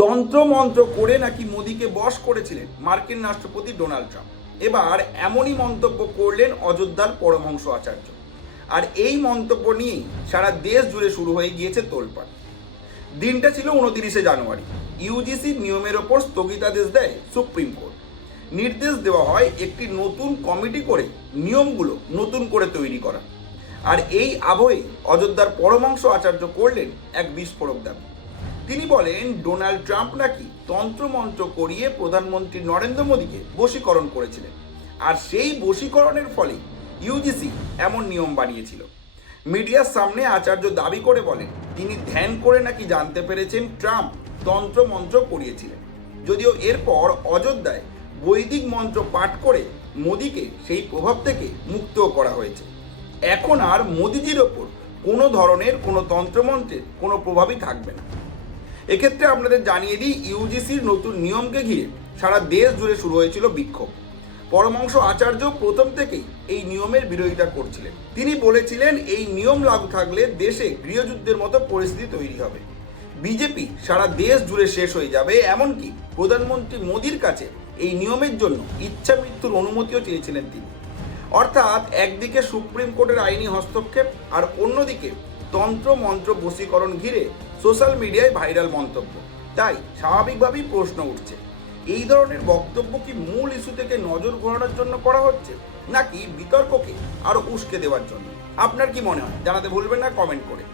তন্ত্রমন্ত্র করে নাকি মোদীকে বশ করেছিলেন মার্কিন রাষ্ট্রপতি ডোনাল্ড ট্রাম্প। এবার এমনই মন্তব্য করলেন অযোধ্যার পরমহংস আচার্য। আর এই মন্তব্য নিয়েই সারা দেশ জুড়ে শুরু হয়ে গিয়েছে তোলপাড়। দিনটা ছিল 29শে জানুয়ারি। ইউজিসির নিয়মের ওপর স্থগিতাদেশ দেয় সুপ্রিম কোর্ট। নির্দেশ দেওয়া হয় একটি নতুন কমিটি করে নিয়মগুলো নতুন করে তৈরি করা। আর এই আবহে অযোধ্যার পরমহংস আচার্য করলেন এক বিস্ফোরক দাবি। তিনি বলেন ডোনাল্ড ট্রাম্প নাকি তন্ত্রমন্ত্র করিয়ে প্রধানমন্ত্রী নরেন্দ্র মোদীকে বশীকরণ করেছিলেন, আর সেই বশীকরণের ফলে ইউজিসি এমন নিয়ম বানিয়েছিল। মিডিয়ার সামনে আচার্য দাবি করে বলেন তিনি ধ্যান করে নাকি জানতে পেরেছেন ট্রাম্প তন্ত্রমন্ত্র করিয়েছিলেন, যদিও এরপর অযোধ্যায় বৈদিক মন্ত্র পাঠ করে মোদীকে সেই প্রভাব থেকে মুক্তও করা হয়েছে। এখন আর মোদিজির ওপর কোনো ধরনের কোনো তন্ত্রমন্ত্রের কোনো প্রভাবই থাকবে না। এক্ষেত্রে আপনাদের জানিয়ে দিই, ইউজিসির নতুন নিয়মকে ঘিরে সারা দেশ জুড়ে শুরু হয়েছিল বিক্ষোভ। পরমহংস আচার্য প্রথম থেকেই এই নিয়মের বিরোধিতা করছিলেন। তিনি বলেছিলেন এই নিয়ম লাগু থাকলে দেশে গৃহযুদ্ধের মতো পরিস্থিতি তৈরি হবে, বিজেপি সারা দেশ জুড়ে শেষ হয়ে যাবে। এমনকি প্রধানমন্ত্রী মোদীর কাছে এই নিয়মের জন্য ইচ্ছা মৃত্যুর অনুমতিও চেয়েছিলেন তিনি। অর্থাৎ একদিকে সুপ্রিম কোর্টের আইনি হস্তক্ষেপ, আর অন্যদিকে তন্ত্র মন্ত্র বশীকরণ ঘিরে সোশ্যাল মিডিয়ায় ভাইরাল মন্তব্য। তাই স্বাভাবিকভাবেই প্রশ্ন উঠছে, এই ধরনের বক্তব্য কি মূল ইস্যু থেকে নজর ঘোরানোর জন্য করা হচ্ছে, নাকি বিতর্ককে আরো উস্কে দেওয়ার জন্য? আপনার কি মনে হয় জানাতে ভুলবেন না কমেন্ট করে।